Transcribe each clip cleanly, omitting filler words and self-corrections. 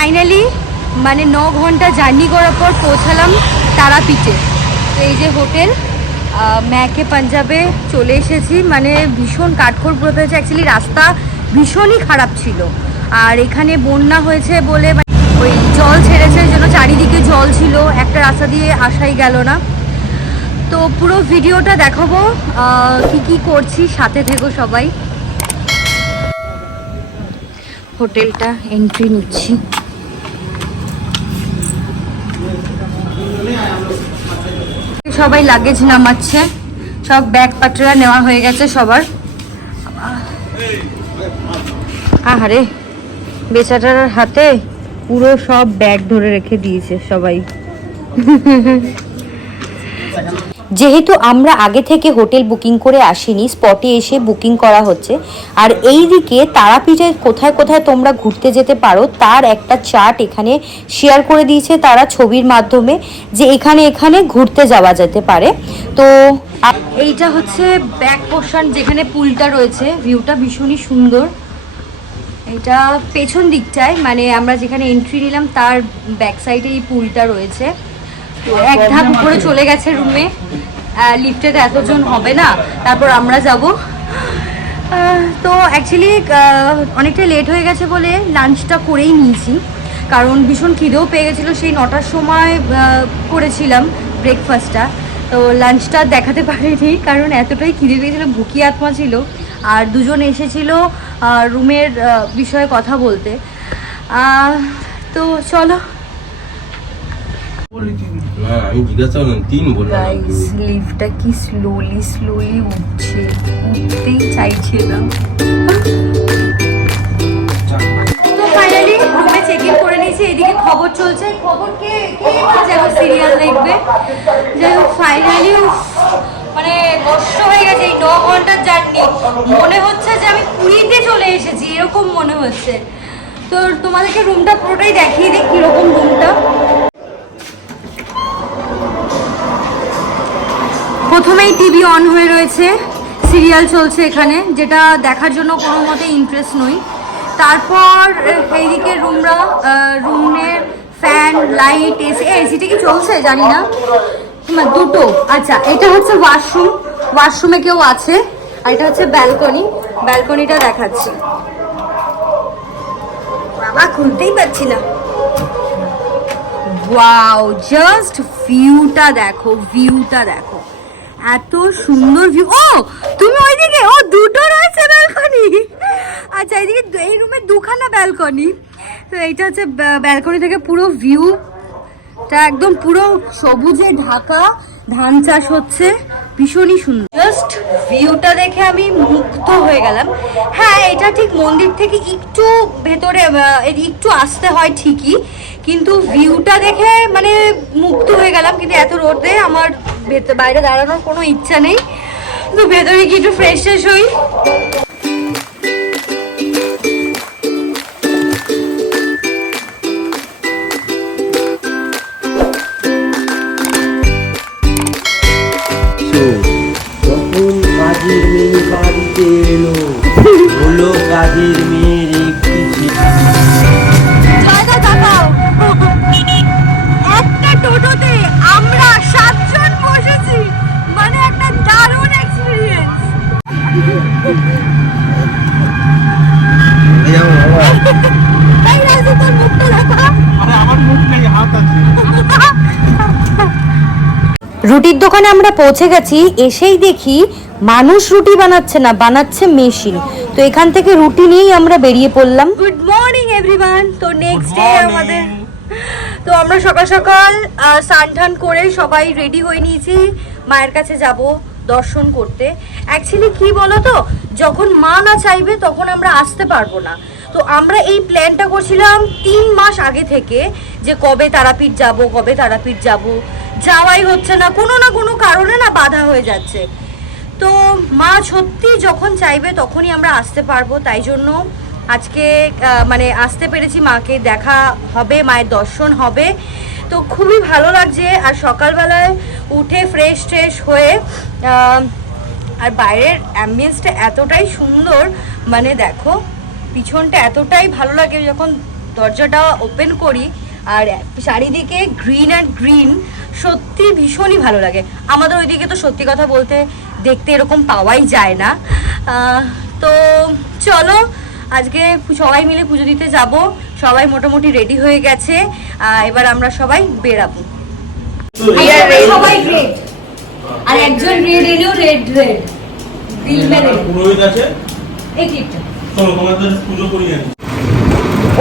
Finally মানে 9 ঘন্টা journey করার পর পৌঁছালাম তারাপীঠে। তো এই যে হোটেল ম্যাকে পাঞ্জাবে চলে এসেছি। মানে ভীষণ কাঠখড় পুরোতে হয়েছে, অ্যাকচুয়ালি রাস্তা ভীষণই খারাপ ছিল। আর এখানে বন্যা হয়েছে বলে ওই জল ছেড়েছে, ওই জন্য চারিদিকে জল ছিল, একটা রাস্তা দিয়ে আসাই গেল না। তো পুরো ভিডিওটা দেখাবো কি করছি, সাথে থেকো সবাই। হোটেলটা এন্ট্রি নিচ্ছি। সবাই লাগেজ নামাচ্ছে, সব ব্যাগ পাটরা নেওয়া হয়ে গেছে সবার। আহারে বেচারার হাতে পুরো সব ব্যাগ ধরে রেখে দিয়েছে সবাই। যেহেতু আমরা আগে থেকে হোটেল বুকিং করে আসিনি, স্পটে এসে বুকিং করা হচ্ছে। আর এই দিকে তারাপীঠে কোথায় কোথায় তোমরা ঘুরতে যেতে পারো তার একটা চার্ট এখানে শেয়ার করে দিয়েছে তারা ছবির মাধ্যমে, যে এখানে এখানে ঘুরতে যাওয়া যেতে পারে। তো এইটা হচ্ছে ব্যাক পোর্শন, যেখানে পুলটা রয়েছে। ভিউটা ভীষণই সুন্দর। এটা পেছন দিকটায়, মানে আমরা যেখানে এন্ট্রি নিলাম তার ব্যাক সাইডে এই পুলটা রয়েছে। তো এক ধাপ উপরে চলে গেছে রুমে। লিফটে তো এতজন হবে না, তারপর আমরা যাব। তো অ্যাকচুয়ালি অনেকটা লেট হয়ে গেছে বলে লাঞ্চটা করেই নিয়েছি, কারণ ভীষণ খিদেও পেয়ে গেছিলো। সেই 9টার সময় করেছিলাম ব্রেকফাস্টটা। তো লাঞ্চটা দেখাতে পারিনি, কারণ এতটাই খিদে পেয়েছিলো, ভুকিয়ে আত্মা ছিল। আর দুজন এসেছিলো রুমের বিষয়ে কথা বলতে। তো চলো। লিফটটা কি স্লোলি উঠছে, উঠতেই চাইছে না। তো ফাইনালি রুমে চেক ইন করে নিয়েছি। এদিকে খবর চলছে, খবর কে যেন সিরিয়াল দেখবে। যাই হোক ফাইনালি মানে কষ্ট হয়ে গেছে এই 9 ঘন্টার জার্নি। মনে হচ্ছে যে আমি পুরীতে চলে এসেছি, এরকম মনে হচ্ছে। তো তোমাদেরকে রুমটা পুরোটাই দেখিয়ে দিই কিরকম রুমটা। প্রথমেই টিভি অন হয়ে রয়েছে, সিরিয়াল চলছে এখানে, যেটা দেখার জন্য কোনো মতে ইন্টারেস্ট নই। তারপর এইদিকে রুমের ফ্যান, লাইট, এসিটা কি চলছে জানি না, দুটো। আচ্ছা, এটা হচ্ছে ওয়াশরুমে কেউ আছে। আর এটা হচ্ছে ব্যালকনিটা দেখাচ্ছি। বাবা খুলতেই পারছি না। ওয়াও, জাস্ট ভিউটা দেখো, এত সুন্দর ভিউ। ও তুমি ওইদিকে, ও দুটো রয়েছে ব্যালকনি। আচ্ছা, এইদিকে এই রুমের দুখানা ব্যালকনি। তো এইটা হচ্ছে ব্যালকনি থেকে পুরো ভিউটা একদম পুরো সবুজে ঢাকা, ধান চাষ হচ্ছে, ভীষণই সুন্দর। জাস্ট ভিউটা দেখে আমি মুগ্ধ হয়ে গেলাম। হ্যাঁ, এটা ঠিক মন্দির থেকে একটু ভেতরে, একটু আসতে হয় ঠিকই, কিন্তু ভিউটা দেখে মানে মুগ্ধ হয়ে গেলাম। কিন্তু এত রোদে আমার বাইরে দাঁড়ানোর কোনো ইচ্ছা নেই। তো ভেতরে কি একটু ফ্রেশ হই। কাজের মেয়ে বাড়িতে এলো, হলো কাজের মেয়ের একটি একটা টোটোতে আমরা 7 জন বসেছি, মানে একটা দারুণ এক্সপেরিয়েন্স। রুটির দোকানে আমরা পৌঁছে গেছি। এসেই দেখি মানুষ রুটি বানাচ্ছে না, বানাচ্ছে মেশিন। তো এখান থেকে রুটি নিয়েই আমরা বেরিয়ে পড়লাম। Good morning everyone. তো নেক্সট ডে আমাদের, তো আমরা সকাল সকাল স্নান করে সবাই রেডি হয়ে নিয়েছি, মায়ের কাছে যাব দর্শন করতে। অ্যাকচুয়ালি কি বলো তো, যখন মা না চাইবে তখন আমরা আসতে পারবো না। তো আমরা এই প্ল্যানটা করছিলাম 3 মাস আগে থেকে, যে কবে তারাপীঠ যাব, যাওয়াই হচ্ছে না, কোনো না কোনো কারণে না বাধা হয়ে যাচ্ছে। তো মা সত্যি যখন চাইবে তখনই আমরা আসতে পারবো। তাই জন্য আজকে মানে আসতে পেরেছি, মাকে দেখা হবে, মায়ের দর্শন হবে। তো খুবই ভালো লাগছে। আর সকালবেলায় উঠে ফ্রেশ হয়ে, আর বাইরের অ্যাম্বিয়েন্সটা এতটাই সুন্দর, মানে দেখো পিছনটা এতটাই ভালো লাগে যখন দরজাটা ওপেন করি আর চারিদিকে গ্রিন অ্যান্ড গ্রিন, সত্যি ভীষণই ভালো লাগে। আমাদের ওইদিকে তো সত্যি কথা বলতে দেখতে এরকম পাওয়াই যায় না। তো চলো আজকে সবাই মিলে পুজো দিতে যাব, সবাই মোটামুটি রেডি হয়ে গেছে, এবার আমরা সবাই বেরাবো। সবাই রেড আর একজন রেড এলো, রেড রেড দিল মে রেড পুরোহিত আছে এই ক্লিপটা। চলো তোমাদের পুজো করি।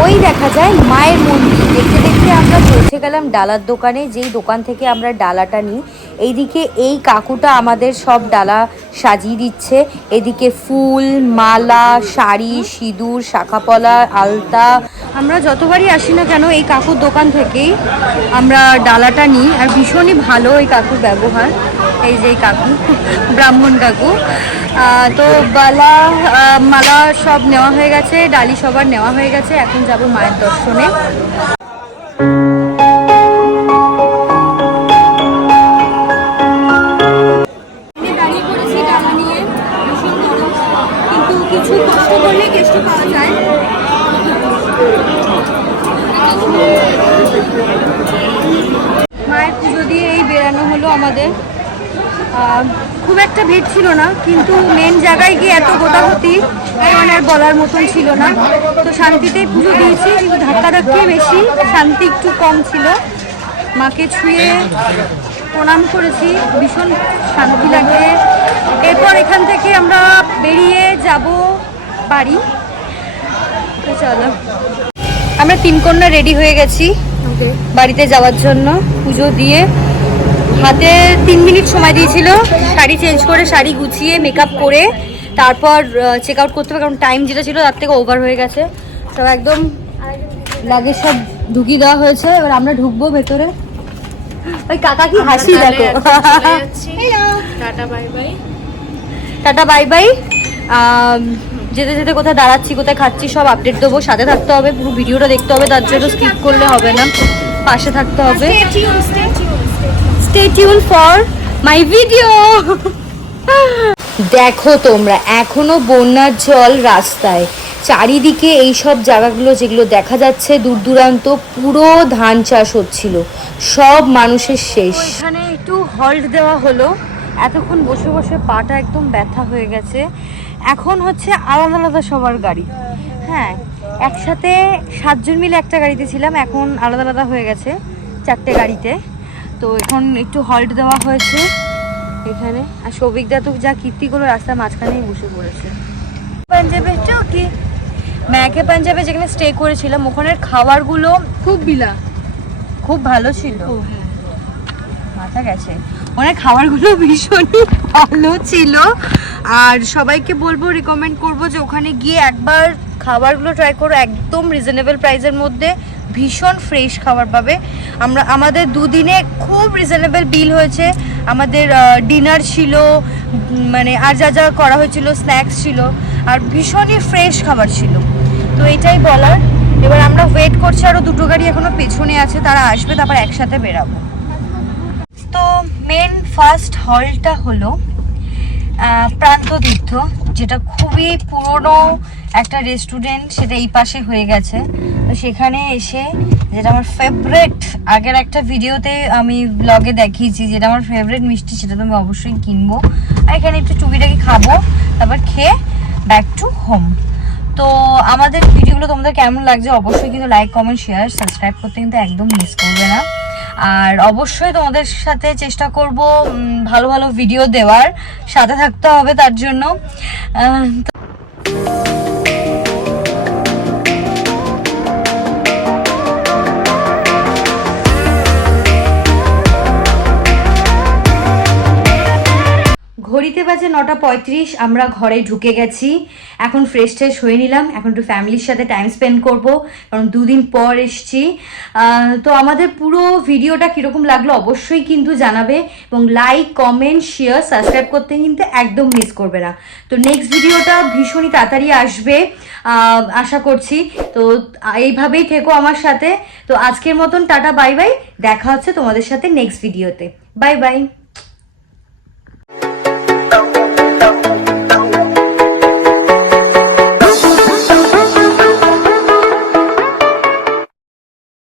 ওই দেখা যায় মায়ের মন্দির। দেখতে দেখতে আমরা পৌঁছে গেলাম ডালার দোকানে, যেই দোকান থেকে আমরা ডালাটা নিই। এইদিকে এই কাকুটা আমাদের সব ডালা সাজিয়ে দিচ্ছে। এদিকে ফুল, মালা, শাড়ি, সিঁদুর, শাখাপলা, আলতা। আমরা যতবারই আসি না কেন এই কাকুর দোকান থেকেই আমরা ডালাটা নিই, আর ভীষণই ভালো এই কাকুর ব্যবহার। এই যে কাকু, ব্রাহ্মণ কাকু। তো বালা মালা সব নেওয়া হয়ে গেছে, ডালি সবার নেওয়া হয়ে গেছে। এখন যাব মায়ের দর্শনে। দাঁড়িয়ে পড়েছি ডালা নিয়ে, ভীষণ গরম, কিন্তু কিছু কষ্ট করলে কেষ্ট পাওয়া যায়। মায়ের পুজো দিয়ে এই বেরানো হলো আমাদের। খুব একটা ভিড় ছিল না, কিন্তু মেন জায়গায় গিয়ে এত গোটাগুটি মানে আর বলার মতন ছিল না। তো শান্তিতেই পুজো দিয়েছি, কিন্তু ধাক্কাধাক্কি বেশি, শান্তি একটু কম ছিল। মাকে ছুঁয়ে প্রণাম করেছি, ভীষণ শান্তি লাগে। এরপর এখান থেকে আমরা বেরিয়ে যাব বাড়ি। তো চলো, আমরা 3 কন্যা রেডি হয়ে গেছি বাড়িতে যাওয়ার জন্য। পুজো দিয়ে হাতে 3 মিনিট সময় দিয়েছিল, শাড়ি চেঞ্জ করে শাড়ি গুছিয়ে মেকআপ করে তারপর চেক আউট করতে হবে, কারণ টাইম যেটা ছিল তার থেকে ওভার হয়ে গেছে। সব একদম লাগেজ সব ঢুকিয়ে দেওয়া হয়েছে, এবার আমরা ঢুকবো ভেতরে। ওই কাকা কি হাসি দেখো। Tata bye bye, tata bye bye. যেতে যেতে কোথায় দাঁড়াচ্ছি, কোথায় খাচ্ছি সব আপডেট দেবো। সাথে থাকতে হবে, পুরো ভিডিওটা দেখতে হবে, তার জন্য স্কিপ করলে হবে না, পাশে থাকতে হবে। Stay tuned for my video. দেখো তোমরা, এখনো বন্যার জল রাস্তায়, চারিদিকে এই সব জায়গাগুলো যেগুলো দেখা যাচ্ছে দূর দূরান্ত, পুরো ধান চাষ হচ্ছিল, সব মানুষের শেষ। এখানে একটু হল্ট দেওয়া হলো, এতক্ষণ বসে বসে পাটা একদম ব্যথা হয়ে গেছে। এখন হচ্ছে আলাদা আলাদা সবার গাড়ি, হ্যাঁ একসাথে 7 জন মিলে একটা গাড়িতে ছিলাম, এখন আলাদা আলাদা হয়ে গেছে 4টে গাড়িতে। তো এখন একটু হল্ট দেওয়া হয়েছে এখানে। আর সৌভিকদা তো যা কীর্তিগুলো রাস্তার মাঝখানেই বসে পড়েছে। পাঞ্জাবে কি ম্যাকে পাঞ্জাবে যেখানে স্টে করেছিলাম, ওখানের খাবারগুলো খুব ভালো ছিল। মাথা গেছে, ওখানে খাবারগুলো ভীষণই ভালো ছিল। আর সবাইকে বলবো, রিকমেন্ড করবো যে ওখানে গিয়ে একবার খাবারগুলো ট্রাই করো, একদম রিজনেবল প্রাইসের মধ্যে ভীষণ ফ্রেশ খাবার পাবে। আমাদের 2 দিনে খুব রিজনেবল বিল হয়েছে। আমাদের ডিনার ছিল, মানে আর যা যা করা হয়েছিল, স্ন্যাক্স ছিল, আর ভীষণই ফ্রেশ খাবার ছিল। তো এটাই বলার। এবার আমরা ওয়েট করছি, আরও 2টো গাড়ি এখনো পেছনে আছে, তারা আসবে, তারপর একসাথে বেরাবো। তো মেন ফার্স্ট হলটা হলো প্রান্ততীর্থ, যেটা খুবই পুরনো একটা রেস্টুরেন্ট, সেটা এই পাশে হয়ে গেছে। তো সেখানে এসে, যেটা আমার ফেভারিট, আগের একটা ভিডিওতে আমি ব্লগে দেখিয়েছি, যেটা আমার ফেভারিট মিষ্টি, সেটা তো আমি অবশ্যই কিনবো। আর এখানে একটু টুকিটাকি খাবো, তারপর খেয়ে ব্যাক টু হোম। তো আমাদের ভিডিওগুলো তোমাদের কেমন লাগছে অবশ্যই কিন্তু লাইক, কমেন্ট, শেয়ার, সাবস্ক্রাইব করতে কিন্তু একদম মিস করবে না। আর অবশ্যই তোমাদের সাথে চেষ্টা করব ভালো ভালো ভিডিও দেওয়ার, সাথে থাকতে হবে তার জন্য। ঘড়িতে বাজে 9:35, আমরা ঘরে ঢুকে গেছি। এখন ফ্রেশ ট্রেশ হয়ে নিলাম, এখন একটু ফ্যামিলির সাথে টাইম স্পেন্ড করব, কারণ 2 দিন পর এসছি। তো আমাদের পুরো ভিডিওটা কীরকম লাগলো অবশ্যই কিন্তু জানাবে, এবং লাইক, কমেন্ট, শেয়ার, সাবস্ক্রাইব করতে কিন্তু একদম মিস করবে না। তো নেক্সট ভিডিওটা ভীষণই তাড়াতাড়ি আসবে আশা করছি। তো এইভাবেই থেকো আমার সাথে। তো আজকের মতন টাটা বাই বাই, দেখা হচ্ছে তোমাদের সাথে নেক্সট ভিডিওতে। Bye bye.